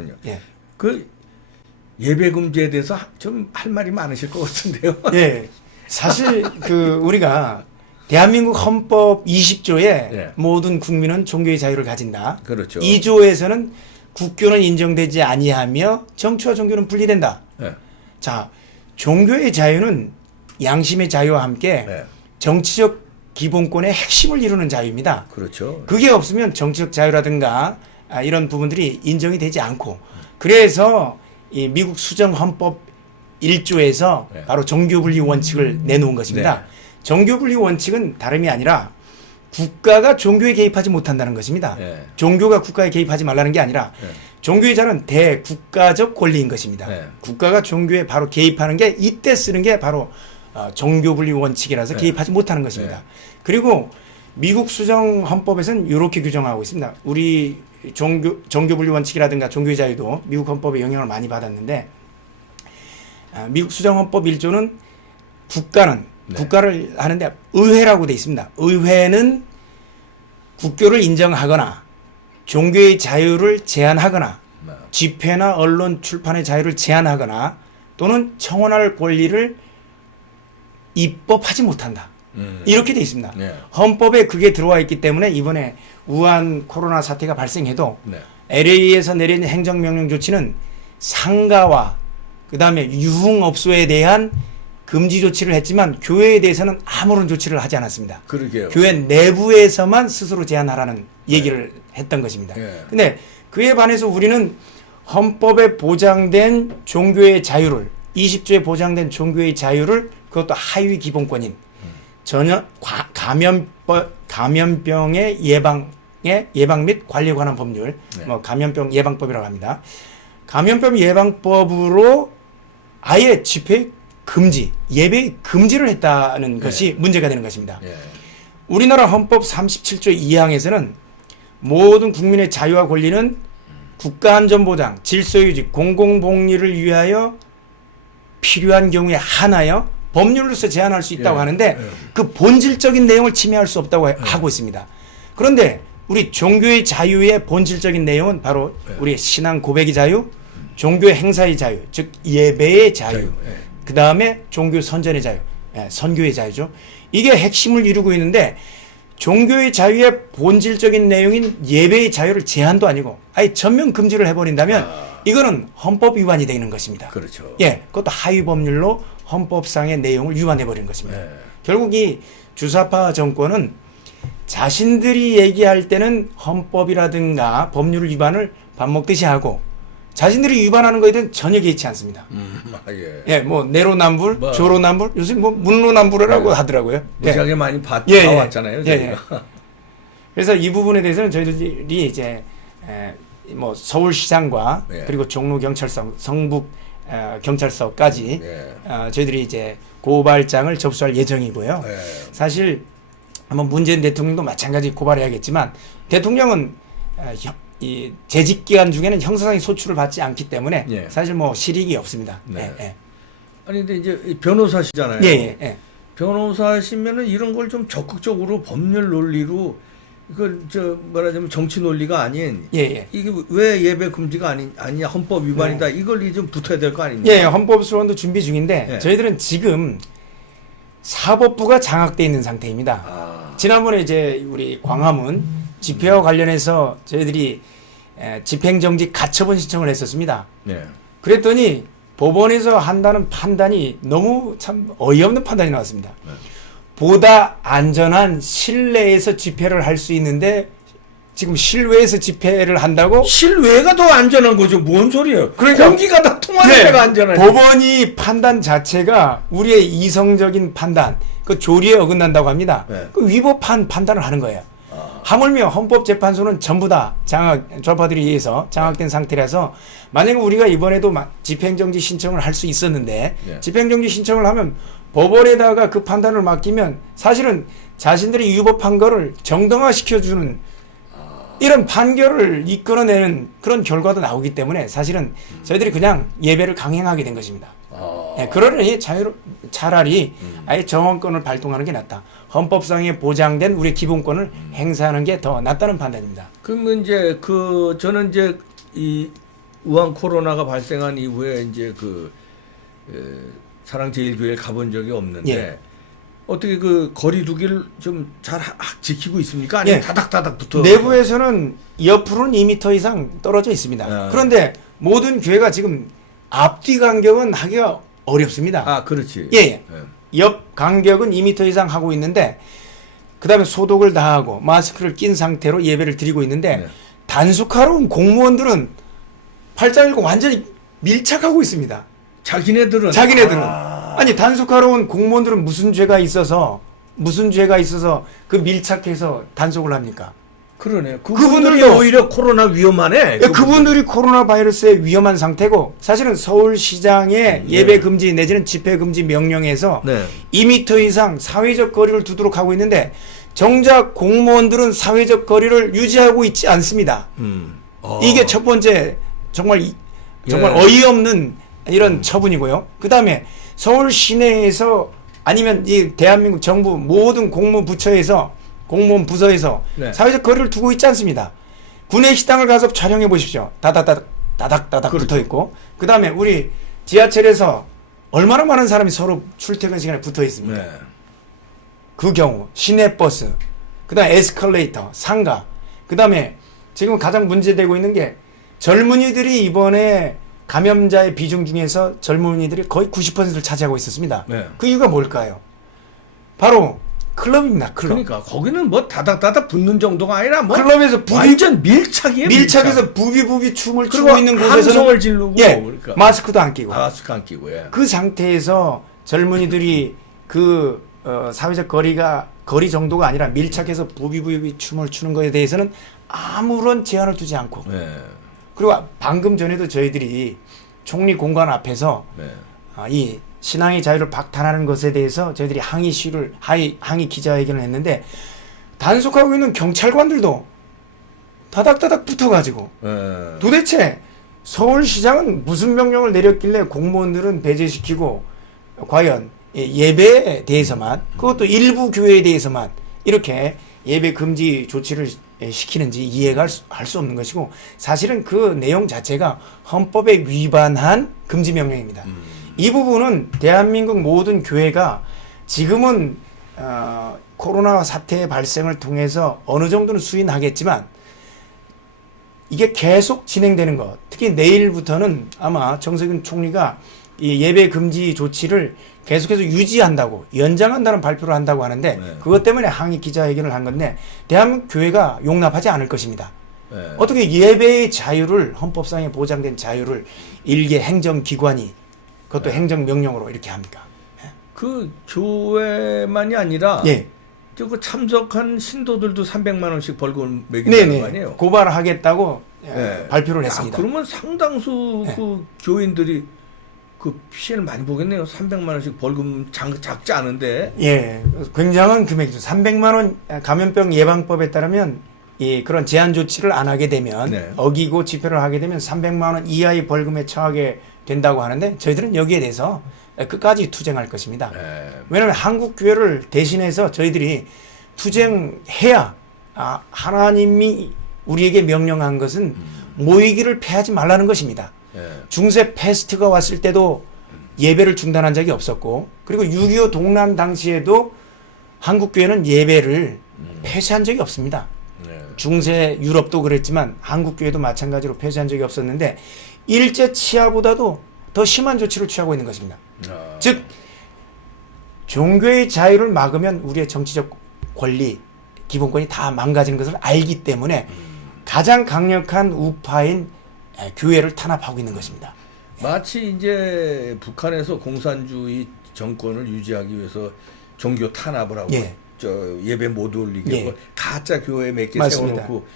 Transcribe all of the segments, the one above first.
그렇군요. 예. 그 예배 금지에 대해서 좀 할 말이 많으실 것 같은데요. 예. 사실 우리가 대한민국 헌법 20조에 예. 모든 국민은 종교의 자유를 가진다. 그렇죠. 2조에서는 국교는 인정되지 아니하며 정치와 종교는 분리된다. 예. 자, 종교의 자유는 양심의 자유와 함께 예. 정치적 기본권의 핵심을 이루는 자유입니다. 그렇죠. 그게 없으면 정치적 자유라든가 이런 부분들이 인정이 되지 않고, 그래서 이 미국 수정 헌법 1조에서 네. 바로 종교분리 원칙을 내놓은 것입니다. 네. 종교분리 원칙은 다름이 아니라 국가가 종교에 개입하지 못한다는 것입니다. 네. 종교가 국가에 개입하지 말라는 게 아니라 네. 종교의 자는 대국가적 권리인 것입니다. 네. 국가가 종교에 바로 개입하는 게, 이때 쓰는 게 바로 종교분리 원칙이라서 네. 개입하지 못하는 것입니다. 네. 그리고 미국 수정 헌법에서는 이렇게 규정하고 있습니다. 우리 종교분리 원칙이라든가 종교의 자유도 미국 헌법에 영향을 많이 받았는데, 미국 수정 헌법 1조는 국가는 네. 국가를 하는데 의회라고 돼 있습니다. 의회는 국교를 인정하거나 종교의 자유를 제한하거나 네. 집회나 언론 출판의 자유를 제한하거나 또는 청원할 권리를 입법하지 못한다. 이렇게 돼 있습니다. 네. 헌법에 그게 들어와 있기 때문에 이번에 우한 코로나 사태가 발생해도 네. LA에서 내린 행정명령 조치는 상가와 그다음에 유흥업소에 대한 금지 조치를 했지만 교회에 대해서는 아무런 조치를 하지 않았습니다. 그러게요. 교회 내부에서만 스스로 제한하라는 얘기를 했던 것입니다. 네. 근데 그에 반해서 우리는 헌법에 보장된 종교의 자유를, 20조에 보장된 종교의 자유를, 그것도 하위 기본권인 전혀 감염병의 예방 및 관리에 관한 법률, 네. 뭐 감염병 예방법이라고 합니다. 감염병 예방법으로 아예 집회 금지, 예배 금지를 했다는 네. 것이 문제가 되는 것입니다. 예. 우리나라 헌법 37조 2항에서는 모든 국민의 자유와 권리는 국가안전보장, 질서유지, 공공복리를 위하여 필요한 경우에 한하여 법률로서 제한할 수 있다고 예. 하는데, 예. 그 본질적인 내용을 침해할 수 없다고 하고 있습니다. 그런데 우리 종교의 자유의 본질적인 내용은 바로 예. 우리의 신앙 고백의 자유, 종교 행사의 자유, 즉 예배의 자유, 예. 그 다음에 종교 선전의 자유, 선교의 자유죠. 이게 핵심을 이루고 있는데, 종교의 자유의 본질적인 내용인 예배의 자유를 제한도 아니고 아예 전면 금지를 해버린다면 이거는 헌법 위반이 되는 것입니다. 그렇죠. 예, 그것도 하위 법률로 헌법상의 내용을 위반해버린 것입니다. 예. 결국 이 주사파 정권은 자신들이 얘기할 때는 헌법이라든가 법률 위반을 밥 먹듯이 하고, 자신들이 위반하는 것에 대해서는 전혀 개의치 않습니다. 예. 예, 뭐 내로남불, 뭐. 조로남불, 요새 뭐 문로남불이라고 네. 하더라고요. 무지하게 많이 봐왔잖아요. 저희가. 그래서 이 부분에 대해서는 저희들이 이제 뭐 서울시장과 예. 그리고 종로경찰서, 성북 경찰서까지 예. 저희들이 이제 고발장을 접수할 예정이고요. 예. 사실 뭐 문재인 대통령도 마찬가지 고발해야겠지만, 대통령은 이 재직 기간 중에는 형사상의 소출을 받지 않기 때문에 예. 사실 뭐 실익이 없습니다. 네. 예, 예. 아니 근데 이제 변호사시잖아요. 예, 예, 예. 변호사시면은 이런 걸 좀 적극적으로 법률 논리로, 이걸 말하자면 정치 논리가 아닌, 예, 예. 이게 왜 예배 금지가 아니냐, 헌법 위반이다, 이걸 좀 붙어야 될 거 아닙니까? 예, 헌법소원도 준비 중인데 예. 저희들은 지금 사법부가 장악돼 있는 상태입니다. 지난번에 이제 우리 광화문 집회와 관련해서 저희들이 집행정지 가처분 신청을 했었습니다. 네. 그랬더니 법원에서 한다는 판단이 너무 참 어이없는 판단이 나왔습니다. 네. 보다 안전한 실내에서 집회를 할 수 있는데 지금 실외에서 집회를 한다고? 실외가 더 안전한 거죠. 뭔 소리예요? 그러니까- 공기가 다 통하는 네, 데가 안전하지. 법원이 판단 자체가 우리의 이성적인 판단, 그 조리에 어긋난다고 합니다. 네. 그 위법한 판단을 하는 거예요. 하물며 헌법재판소는 전부 다 좌파들에 의해서 장악된 상태라서, 만약에 우리가 이번에도 집행정지 신청을 할 수 있었는데, 네. 집행정지 신청을 하면 법원에다가 그 판단을 맡기면 사실은 자신들이 위법한 거를 정당화시켜주는 이런 판결을 이끌어내는 그런 결과도 나오기 때문에 사실은 저희들이 그냥 예배를 강행하게 된 것입니다. 예, 그러니 차라리 아예 정원권을 발동하는 게 낫다. 헌법상에 보장된 우리 기본권을 행사하는 게 더 낫다는 판단입니다. 그러면 이제 저는 이제 우한 코로나가 발생한 이후에 이제 사랑제일교회 가본 적이 없는데 예. 어떻게 그 거리두기를 좀 잘 지키고 있습니까? 아니면 예. 다닥다닥 붙어? 내부에서는 옆으로는 2m 이상 떨어져 있습니다. 아. 그런데 모든 교회가 지금 앞뒤 간격은 하기가 어렵습니다. 아, 그렇지. 예, 예. 옆 간격은 2m 이상 하고 있는데 그다음에 소독을 다 하고 마스크를 낀 상태로 예배를 드리고 있는데 네. 단속하러 온 공무원들은 팔짱 일고 완전히 밀착하고 있습니다. 자기네들은 아니 단속하러 온 공무원들은 무슨 죄가 있어서 그 밀착해서 단속을 합니까? 그러네. 그분들도 그분들이 오히려 코로나 위험하네. 그분들이 코로나 바이러스에 위험한 상태고 사실은 서울시장의 예배 금지 내지는 집회 금지 명령에서 네. 2m 이상 사회적 거리를 두도록 하고 있는데 정작 공무원들은 사회적 거리를 유지하고 있지 않습니다. 이게 첫 번째 정말 예. 어이없는 이런 처분이고요. 그다음에 서울 시내에서 아니면 이 대한민국 정부 모든 공무부처에서 공무원 부서에서 네. 사회적 거리를 두고 있지 않습니다. 구내 식당을 가서 촬영해 보십시오. 다닥다닥 그렇죠. 붙어 있고 그다음에 우리 지하철에서 얼마나 많은 사람이 서로 출퇴근 시간에 붙어 있습니까? 네. 그 경우 시내버스, 그다음에 에스컬레이터, 상가, 그다음에 지금 가장 문제되고 있는 게 젊은이들이 이번에 감염자의 비중 중에서 젊은이들이 거의 90%를 차지하고 있었습니다. 네. 그 이유가 뭘까요? 바로 클럽입니다. 클럽. 그러니까 거기는 뭐 다닥다닥 붙는 정도가 아니라 뭐 클럽에서 완전 밀착이에요. 밀착해서 부비부비 춤을 추고 그리고 있는 함성을 곳에서는 지르고 예, 그러니까. 마스크도 안 끼고 마스크 안 끼고 예. 그 상태에서 젊은이들이 사회적 거리 정도가 아니라 밀착해서 부비부비 춤을 추는 것에 대해서는 아무런 제한을 두지 않고 네. 그리고 방금 전에도 저희들이 총리 공관 앞에서 네. 이 신앙의 자유를 박탈하는 것에 대해서 저희들이 항의 기자회견을 했는데 단속하고 있는 경찰관들도 다닥다닥 붙어가지고 네. 도대체 서울시장은 무슨 명령을 내렸길래 공무원들은 배제시키고 과연 예배에 대해서만 그것도 일부 교회에 대해서만 이렇게 예배 금지 조치를 시키는지 이해가 할 수 없는 것이고 사실은 그 내용 자체가 헌법에 위반한 금지 명령입니다. 이 부분은 대한민국 모든 교회가 지금은 코로나 사태의 발생을 통해서 어느 정도는 수인하겠지만 이게 계속 진행되는 것 특히 내일부터는 아마 정세균 총리가 이 예배 금지 조치를 계속해서 유지한다고 연장한다는 발표를 한다고 하는데 네. 그것 때문에 항의 기자회견을 한 건데 대한민국 교회가 용납하지 않을 것입니다. 네. 어떻게 예배의 자유를 헌법상에 보장된 자유를 일개 행정기관이 그것도 행정명령으로 이렇게 합니까? 그 교회만이 아니라 예. 그 참석한 신도들도 300만 원씩 벌금 매긴다는 거 아니에요? 고발하겠다고 네. 발표를 했습니다. 그러면 상당수 네. 그 교인들이 그 피해를 많이 보겠네요. 300만 원씩 벌금 작지 않은데. 예, 굉장한 금액이죠. 300만 원 감염병 예방법에 따르면 그런 제한 조치를 안 하게 되면 네. 어기고 집회를 하게 되면 300만 원 이하의 벌금에 처하게 된다고 하는데 저희들은 여기에 대해서 끝까지 투쟁할 것입니다. 네. 왜냐하면 한국 교회를 대신해서 저희들이 투쟁해야 하나님이 우리에게 명령한 것은 모이기를 패하지 말라는 것입니다. 네. 중세 패스트가 왔을 때도 예배를 중단한 적이 없었고 그리고 6.25 동란 당시에도 한국교회는 예배를 폐쇄한 적이 없습니다. 네. 중세 유럽도 그랬지만 한국교회도 마찬가지로 폐쇄한 적이 없었는데 일제 치하보다도 더 심한 조치를 취하고 있는 것입니다. 즉 종교의 자유를 막으면 우리의 정치적 권리, 기본권이 다 망가진 것을 알기 때문에 가장 강력한 우파인 교회를 탄압하고 있는 것입니다. 마치 이제 북한에서 공산주의 정권을 유지하기 위해서 종교 탄압을 하고 예. 예배 못 올리게 예. 하고 가짜 교회 몇 개 맞습니다. 세워놓고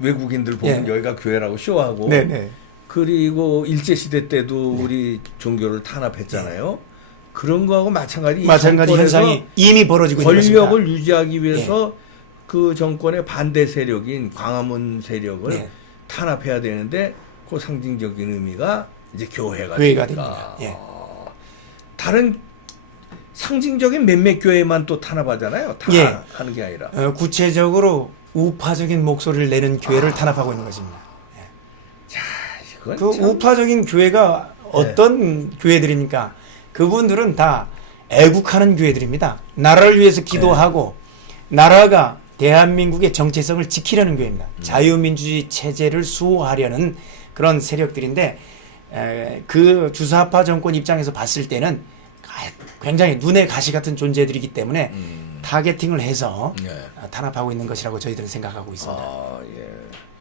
외국인들 보면 예. 여기가 교회라고 쇼하고 네네. 그리고 일제시대 때도 우리 종교를 탄압했잖아요. 그런 거하고 마찬가지 현상이 이미 벌어지고 있는 것입니다. 권력을 유지하기 위해서 그 정권의 반대 세력인 광화문 세력을 네. 탄압해야 되는데 그 상징적인 의미가 이제 교회가 교회가 되니까. 됩니다. 예. 다른 상징적인 몇몇 교회만 또 탄압하잖아요. 다 예. 하는 게 아니라. 구체적으로 우파적인 목소리를 내는 교회를 탄압하고 있는 것입니다. 자, 그건 그 참- 우파적인 교회가 어떤 교회들입니까? 그분들은 다 애국하는 교회들입니다. 나라를 위해서 기도하고 나라가 대한민국의 정체성을 지키려는 교회입니다. 자유민주주의 체제를 수호하려는 그런 세력들인데 그 주사파 정권 입장에서 봤을 때는 굉장히 눈에 가시 같은 존재들이기 때문에 타겟팅을 해서 네. 탄압하고 있는 것이라고 저희들은 생각하고 있습니다. 아, 예.